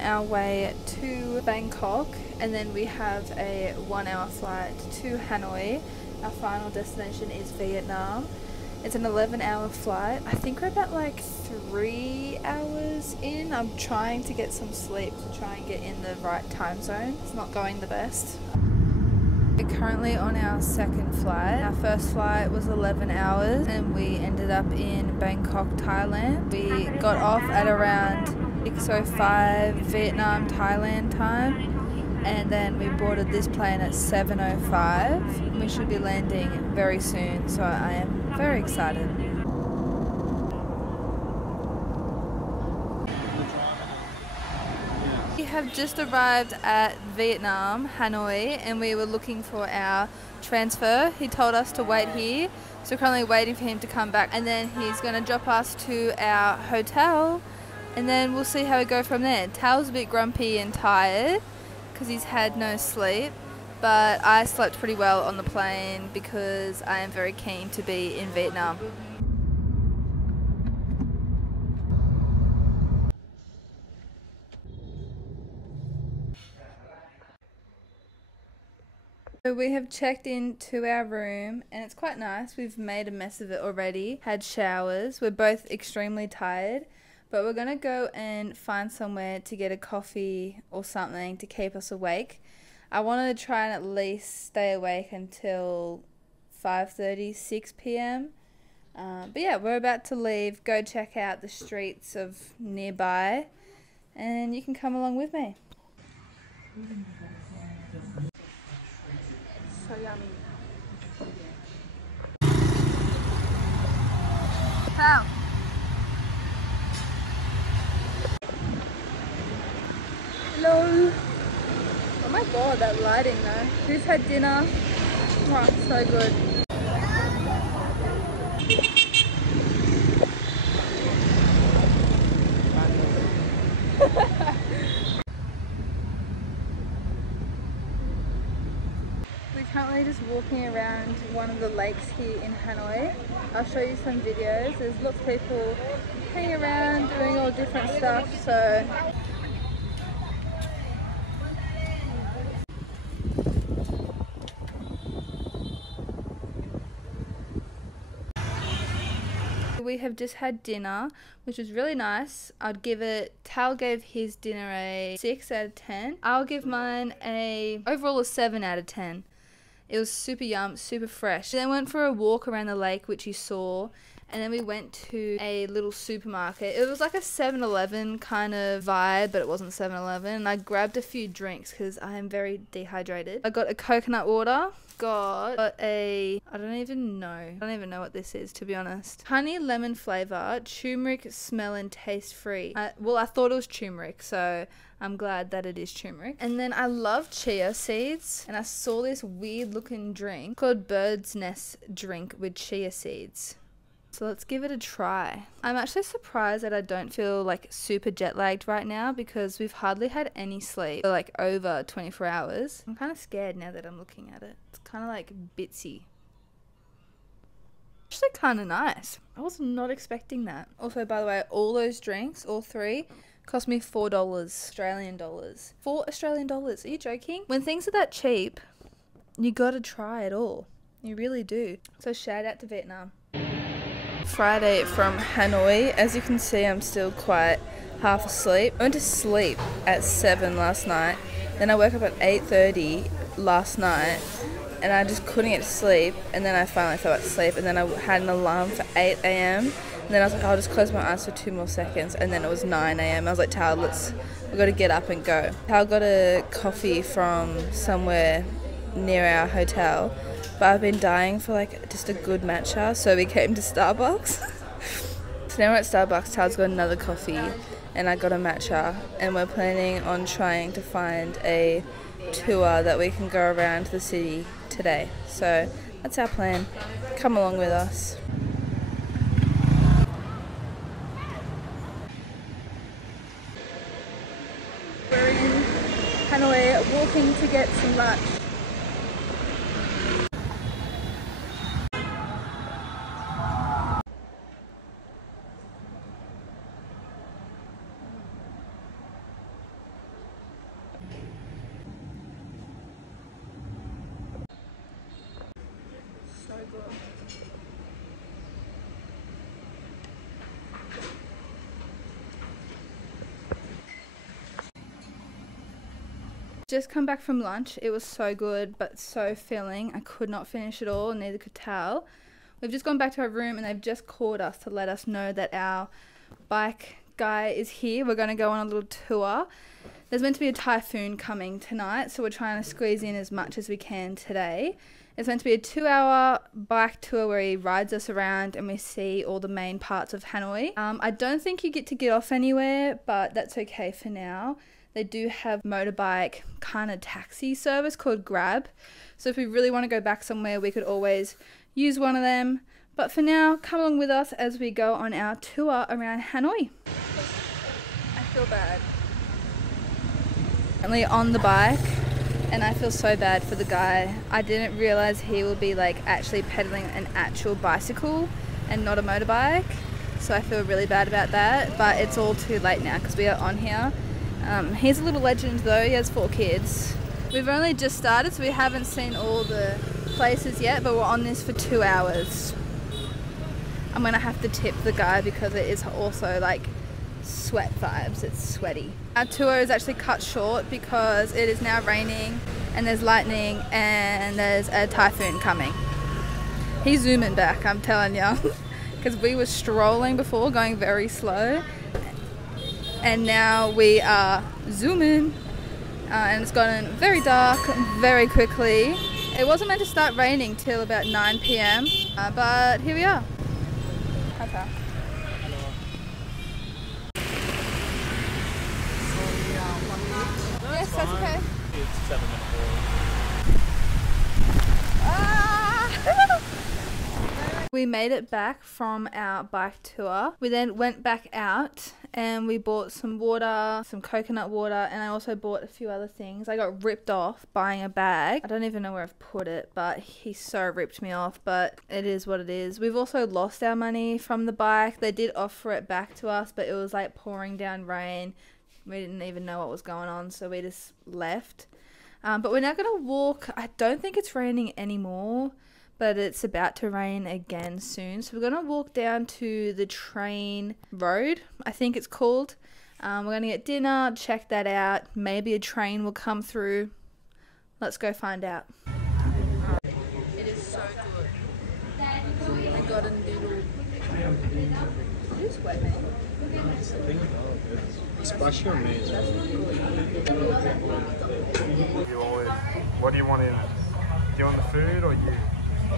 our way to Bangkok, and then we have a 1-hour flight to Hanoi. Our final destination is Vietnam. It's an 11-hour flight. I think we're about like 3 hours in. I'm trying to get some sleep to try and get in the right time zone. It's not going the best. We're currently on our second flight. Our first flight was 11 hours and we ended up in Bangkok, Thailand. We got off at around 6:05 Vietnam, Thailand time. And then we boarded this plane at 7:05. We should be landing very soon, so I am very excited. We have just arrived at Vietnam, Hanoi, and we were looking for our transfer. He told us to wait here, so we're currently waiting for him to come back, and then he's going to drop us to our hotel, and then we'll see how we go from there. Tao's a bit grumpy and tired because he's had no sleep, but I slept pretty well on the plane because I am very keen to be in Vietnam. So we have checked into our room and it's quite nice. We've made a mess of it already, had showers. We're both extremely tired, but we're gonna go and find somewhere to get a coffee or something to keep us awake. I wanted to try and at least stay awake until 5:30, 6 p.m. But yeah, we're about to leave, go check out the streets of nearby, and you can come along with me. So yummy. How? Hello. Oh my god, that lighting though. We just had dinner. Oh, so good. We're currently just walking around one of the lakes here in Hanoi. I'll show you some videos. There's lots of people hanging around doing all different stuff, so we have just had dinner, which was really nice. I'd give it, Tal gave his dinner a 6 out of 10. I'll give mine overall a 7 out of 10. It was super yum, super fresh. Then went for a walk around the lake, which you saw, and then we went to a little supermarket. It was like a 7-Eleven kind of vibe, but it wasn't 7-Eleven. And I grabbed a few drinks because I am very dehydrated. I got a coconut water. Got a, I don't even know what this is, to be honest. Honey lemon flavor, turmeric smell and taste free. Well, I thought it was turmeric, so I'm glad that it is turmeric. And then I love chia seeds, and I saw this weird looking drink called bird's nest drink with chia seeds. So let's give it a try. I'm actually surprised that I don't feel like super jet lagged right now because we've hardly had any sleep for like over 24 hours. I'm kind of scared now that I'm looking at it. It's kind of like bitsy. Actually kind of nice. I was not expecting that. Also, by the way, all those drinks, all three, cost me $4 Australian dollars. 4 Australian dollars. Are you joking? When things are that cheap, you gotta try it all. You really do. So shout out to Vietnam. Friday from Hanoi. As you can see, I'm still quite half asleep. I went to sleep at 7 last night. Then I woke up at 8:30 last night and I just couldn't get to sleep, and then I finally fell back to sleep, and then I had an alarm for 8 a.m. and then I was like, I'll just close my eyes for 2 more seconds, and then it was 9 a.m. I was like, Tal, we've got to get up and go. Tal got a coffee from somewhere near our hotel, but I've been dying for like just a good matcha, so we came to Starbucks. So now we're at Starbucks. Tal's got another coffee and I got a matcha, and we're planning on trying to find a tour that we can go around the city today. So that's our plan. Come along with us. We're in Hanoi walking to get some lunch. Just come back from lunch. It was so good, but so filling. I could not finish it all, and neither could Tal. We've just gone back to our room, and they've just called us to let us know that our bike guy is here. We're going to go on a little tour. There's meant to be a typhoon coming tonight, so we're trying to squeeze in as much as we can today. It's meant to be a 2-hour bike tour where he rides us around and we see all the main parts of Hanoi. I don't think you get to get off anywhere, but that's okay for now. They do have motorbike kind of taxi service called Grab. So if we really want to go back somewhere, we could always use one of them. But for now, come along with us as we go on our tour around Hanoi. I feel bad. Currently on the bike, and I feel so bad for the guy. I didn't realize he would be like actually pedaling an actual bicycle and not a motorbike. So I feel really bad about that, but it's all too late now because we are on here. He's a little legend though, he has 4 kids. We've only just started, so we haven't seen all the places yet, but we're on this for 2 hours. I'm gonna have to tip the guy because it is also like sweat vibes, it's sweaty. Our tour is actually cut short because it is now raining and there's lightning and there's a typhoon coming. He's zooming back, I'm telling you, because we were strolling before, going very slow, and now we are zooming, and it's gotten very dark very quickly. It wasn't meant to start raining till about 9 p.m, but here we are. Okay. Yes, that's okay. It's 7-minute walk. We made it back from our bike tour. We then went back out and we bought some water, some coconut water, and I also bought a few other things. I got ripped off buying a bag. I don't even know where I've put it, but he so ripped me off, but it is what it is. We've also lost our money from the bike. They did offer it back to us, but it was like pouring down rain. We didn't even know what was going on, so we just left. But we're now going to walk. I don't think it's raining anymore, but it's about to rain again soon. So we're going to walk down to the train road, I think it's called. We're going to get dinner, check that out. Maybe a train will come through. Let's go find out. It is so good. I got a noodle. It is wet, man. Nice. I think it's splashy on me as well. What do you want in it? Do you want the food or you? On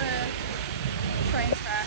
a train track.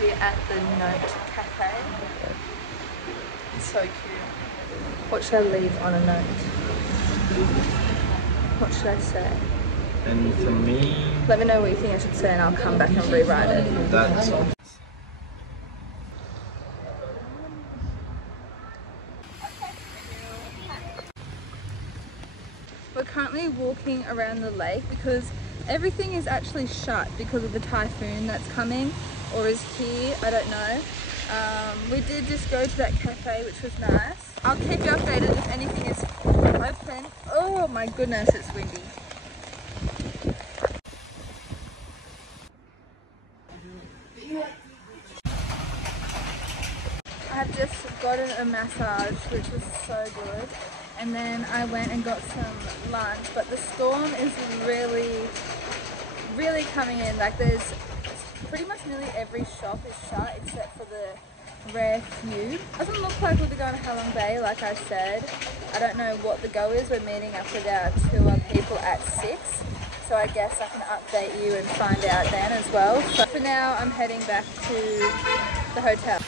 We're at the Note Cafe. It's so cute. What should I leave on a note? What should I say? And for me, Let me know what you think I should say and I'll come back and rewrite it. that's We're currently walking around the lake because everything is actually shut because of the typhoon that's coming or is here, I don't know. We did just go to that cafe, which was nice. I'll keep you updated if anything is open. Oh my goodness, it's windy. I have just gotten a massage, which was so good. And then I went and got some lunch, but the storm is really coming in. Like there's pretty much nearly every shop is shut except for the rare few. Doesn't look like we'll be going to Halong Bay like I said. I don't know what the go is. We're meeting up with our tour people at 6. So I guess I can update you and find out then as well. So for now I'm heading back to the hotel.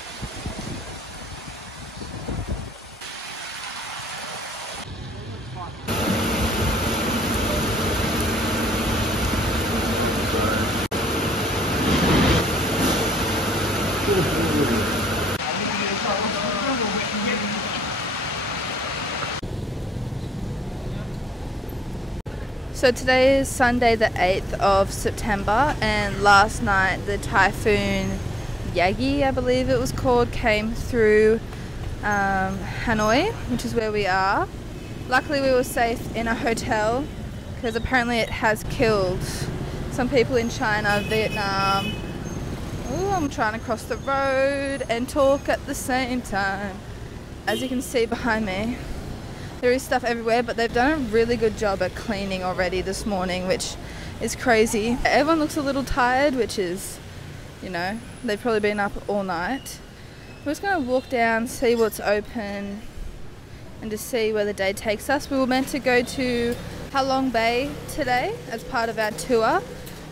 So today is Sunday the 8th of September, and last night the typhoon Yagi, I believe it was called, came through Hanoi, which is where we are. Luckily we were safe in a hotel because apparently it has killed some people in China, Vietnam. Ooh, I'm trying to cross the road and talk at the same time. As you can see behind me, there is stuff everywhere, but they've done a really good job at cleaning already this morning, which is crazy. Everyone looks a little tired, which is, you know, they've probably been up all night. We're just going to walk down, see what's open, and just see where the day takes us. We were meant to go to Halong Bay today as part of our tour,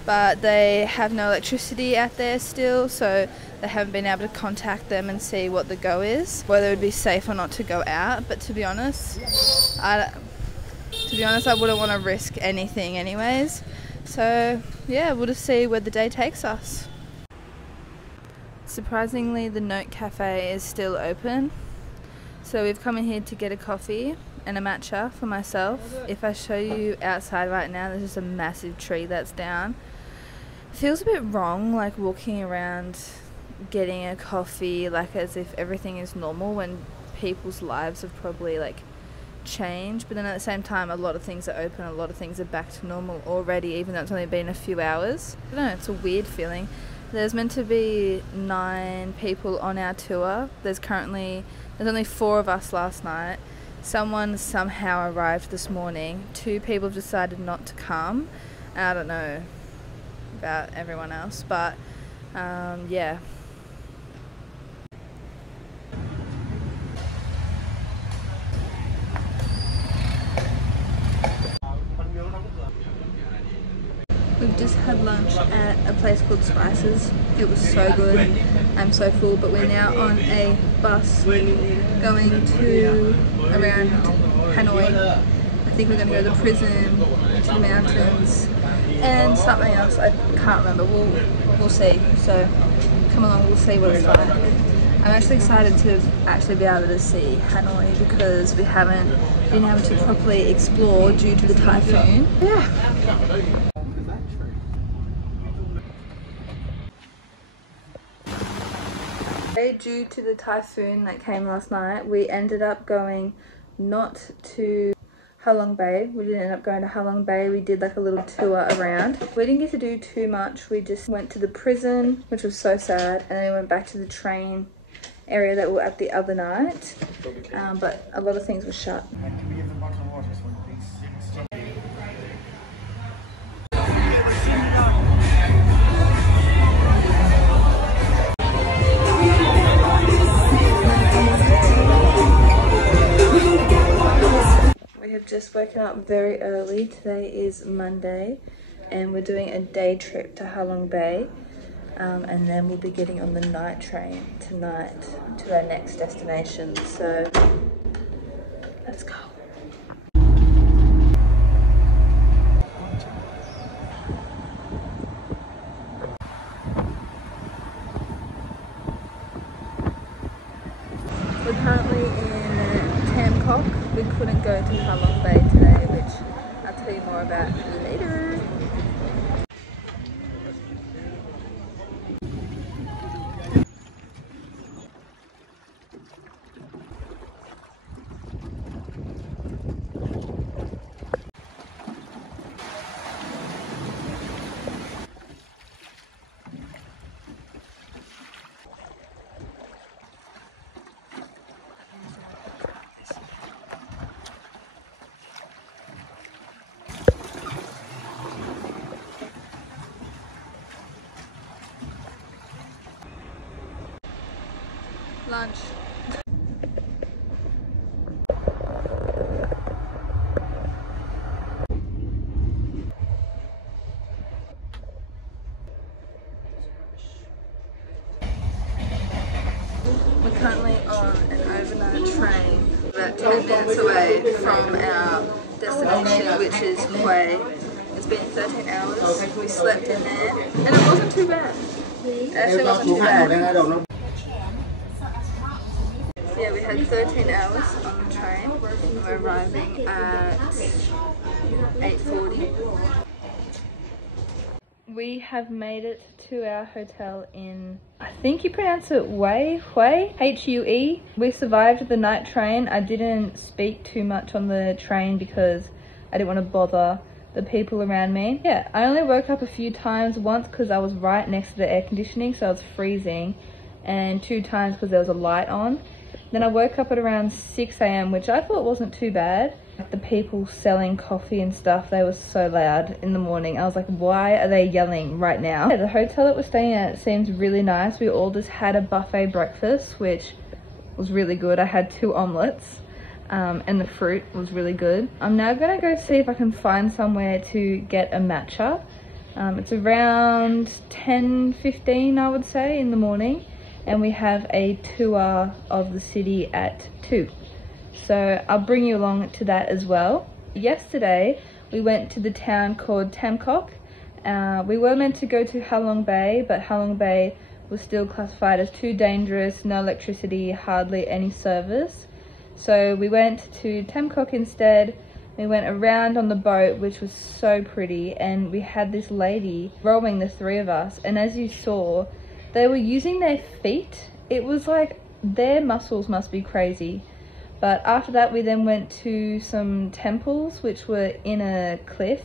but they have no electricity out there still, so they haven't been able to contact them and see what the go is, whether it would be safe or not to go out. But to be honest, I wouldn't want to risk anything anyways. So yeah, we'll just see where the day takes us. Surprisingly, the Note Cafe is still open. So we've come in here to get a coffee and a matcha for myself. If I show you outside right now, there's just a massive tree that's down. It feels a bit wrong, like walking around getting a coffee like as if everything is normal when people's lives have probably like changed. But then at the same time, a lot of things are open, a lot of things are back to normal already, even though it's only been a few hours. I don't know, it's a weird feeling. There's meant to be 9 people on our tour. There's only 4 of us last night. Someone somehow arrived this morning. 2 people have decided not to come. I don't know about everyone else, but yeah. We've just had lunch at a place called Spices. It was so good. I'm so full, but we're now on a bus going to around Hanoi. I think we're going to go to the prison, to the mountains, and something else. I can't remember. We'll see. So come along, we'll see what it's like. I'm actually excited to actually be able to see Hanoi because we haven't been able to properly explore due to the typhoon. Yeah. Due to the typhoon that came last night, we ended up going not to Halong Bay. We didn't end up going to Halong Bay. We did like a little tour around. We didn't get to do too much. We just went to the prison, which was so sad, and then we went back to the train area that we were at the other night. But a lot of things were shut. We have just woken up very early. Today is Monday and we're doing a day trip to Halong Bay, and then we'll be getting on the night train tonight to our next destination. So let's go. We're currently in Bangkok. We couldn't go to Halong Bay today, which I'll tell you more about later. Lunch. We're currently on an overnight train about 10 minutes away from our destination, which is Hue. It's been 13 hours. We slept in there and it wasn't too bad. It actually wasn't too bad. Yeah, we had 13 hours on the train. We're arriving at 8:40. We have made it to our hotel in, I think you pronounce it Hue, H-U-E. We survived the night train. I didn't speak too much on the train because I didn't want to bother the people around me. Yeah, I only woke up a few times, once because I was right next to the air conditioning, so I was freezing, and 2 times because there was a light on. Then I woke up at around 6 a.m, which I thought wasn't too bad. The people selling coffee and stuff, they were so loud in the morning. I was like, why are they yelling right now? Yeah, the hotel that we're staying at seems really nice. We all just had a buffet breakfast, which was really good. I had 2 omelets and the fruit was really good. I'm now gonna go see if I can find somewhere to get a matcha. It's around 10:15, I would say, in the morning. And we have a tour of the city at 2. So I'll bring you along to that as well. Yesterday, we went to the town called Tamkok. We were meant to go to Halong Bay, but Halong Bay was still classified as too dangerous, no electricity, hardly any service. So we went to Tamkok instead. We went around on the boat, which was so pretty, and we had this lady rowing the 3 of us. And as you saw, they were using their feet. It was like their muscles must be crazy. But after that, we then went to some temples which were in a cliff,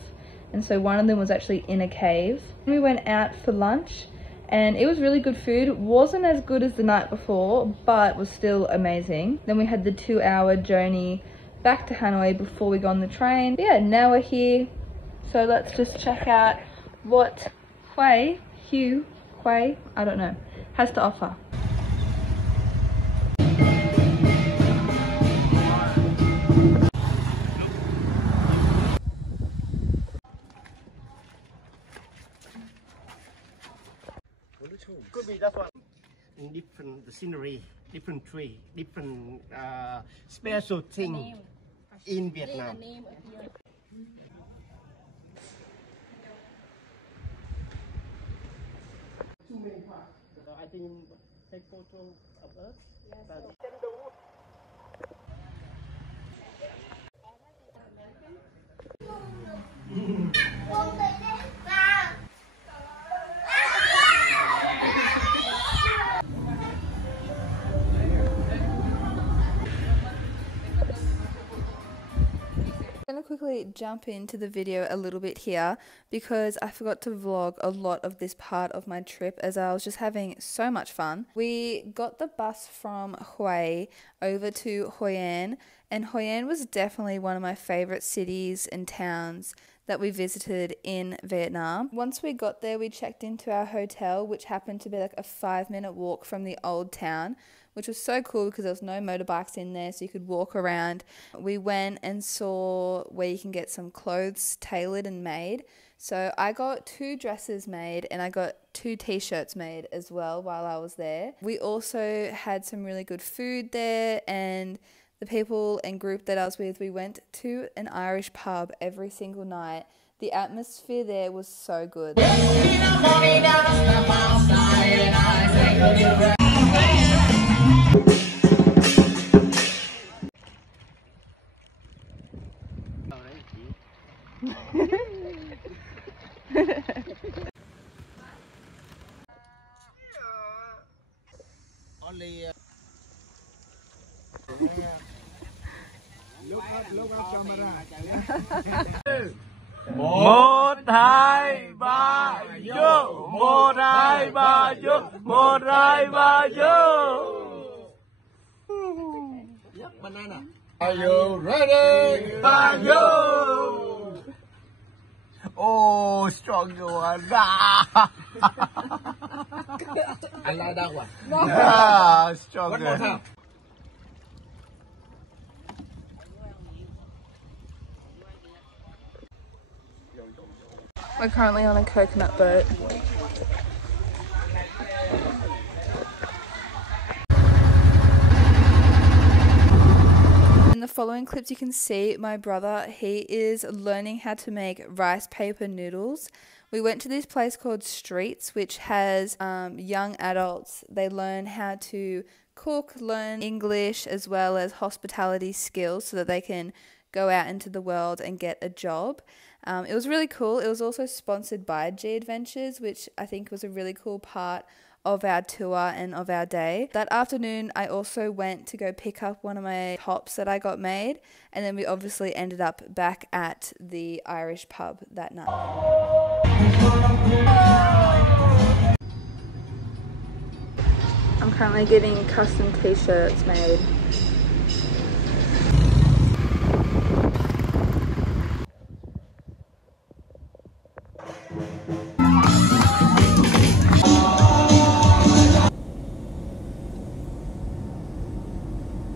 and so one of them was actually in a cave. We went out for lunch and it was really good food. It wasn't as good as the night before, but was still amazing. Then we had the 2-hour journey back to Hanoi before we got on the train. But yeah, now we're here, so let's just check out what Hue, I don't know, has to offer. Could be that one. Different the scenery, different tree, different special thing in Vietnam. I think take photo of us. I'm going to quickly jump into the video a little bit here because I forgot to vlog a lot of this part of my trip as I was just having so much fun. We got the bus from Hue over to Hoi An, and Hoi An was definitely one of my favorite cities and towns that we visited in Vietnam. Once we got there, we checked into our hotel, which happened to be like a 5-minute walk from the old town, which was so cool because there was no motorbikes in there, so you could walk around. We went and saw where you can get some clothes tailored and made. So I got 2 dresses made and I got 2 t-shirts made as well while I was there. We also had some really good food there, and the people and group that I was with, we went to an Irish pub every single night. The atmosphere there was so good. Only look up camera. 1, 2, 3 vô. 1, 2, 3 vô. 1, 2, 3 vô. banana. Are you ready? Yo. Oh, strong one. I like that one. Yeah, strong. One more time. We're currently on a coconut boat. In the following clips you can see my brother, he is learning how to make rice paper noodles. We went to this place called Streets, which has young adults. They learn how to cook, learn English as well as hospitality skills so that they can go out into the world and get a job. It was really cool. It was also sponsored by G Adventures, which I think was a really cool part of our tour and of our day. That afternoon, I also went to go pick up one of my tops that I got made, and then we obviously ended up back at the Irish pub that night. I'm currently getting custom t-shirts made.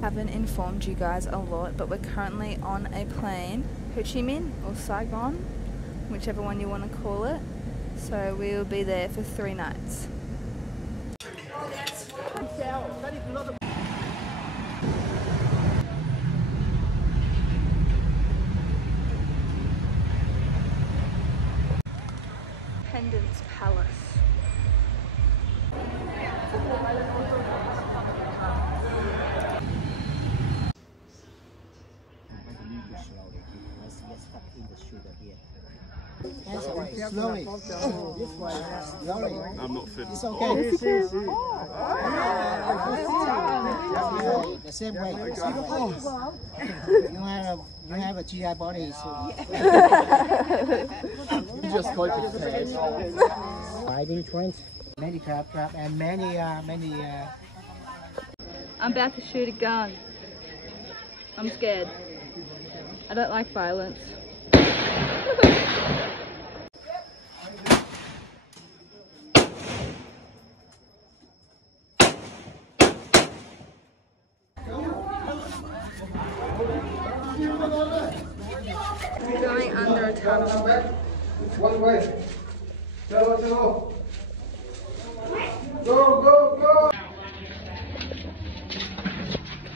Haven't informed you guys a lot, but we're currently on a plane, Ho Chi Minh or Saigon, whichever one you want to call it. So we will be there for 3 nights. Pendant's Palace. Slowly. Slowly. I'm not fit. It's okay. The same way. You have a GI body. So. You just call it Riding trains. Many crab and many. I'm about to shoot a gun. I'm scared. I don't like violence. We're going under a tunnel. One way. Go. Go.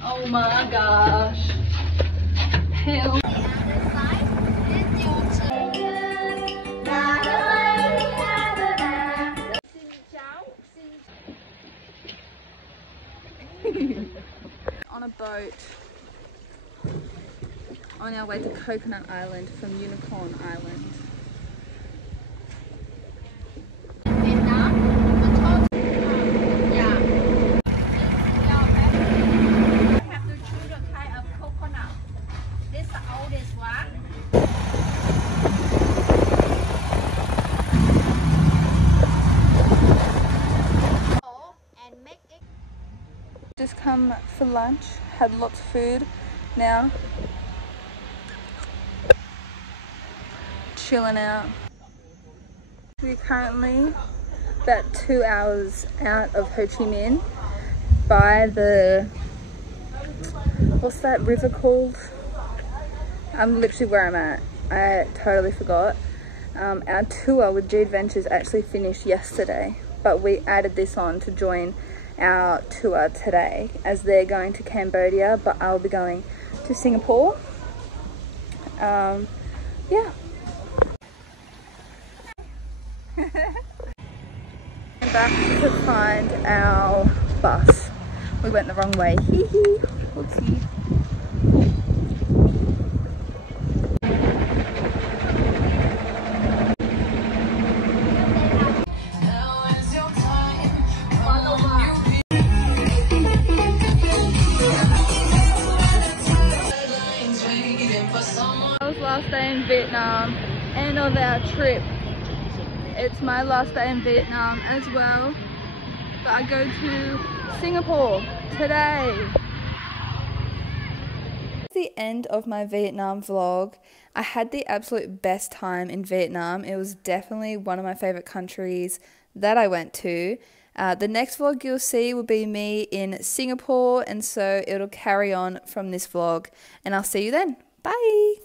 Oh my gosh. Hell. On a boat on our way to Coconut Island from Unicorn Island. Just come for lunch, had lots of food. Now chilling out. We're currently about 2 hours out of Ho Chi Minh by the, what's that river called? I'm literally where I'm at. I totally forgot. Our tour with G Adventures actually finished yesterday, but we added this on to join our tour today, as they're going to Cambodia, but I'll be going to Singapore. Yeah. Back to find our bus. We went the wrong way. Hee hee. Whoopsie. Last day in Vietnam, end of our trip. It's my last day in Vietnam as well, but I go to Singapore today. That's the end of my Vietnam vlog. I had the absolute best time in Vietnam. It was definitely one of my favorite countries that I went to. The next vlog you'll see will be me in Singapore, and so it'll carry on from this vlog, and I'll see you then. Bye!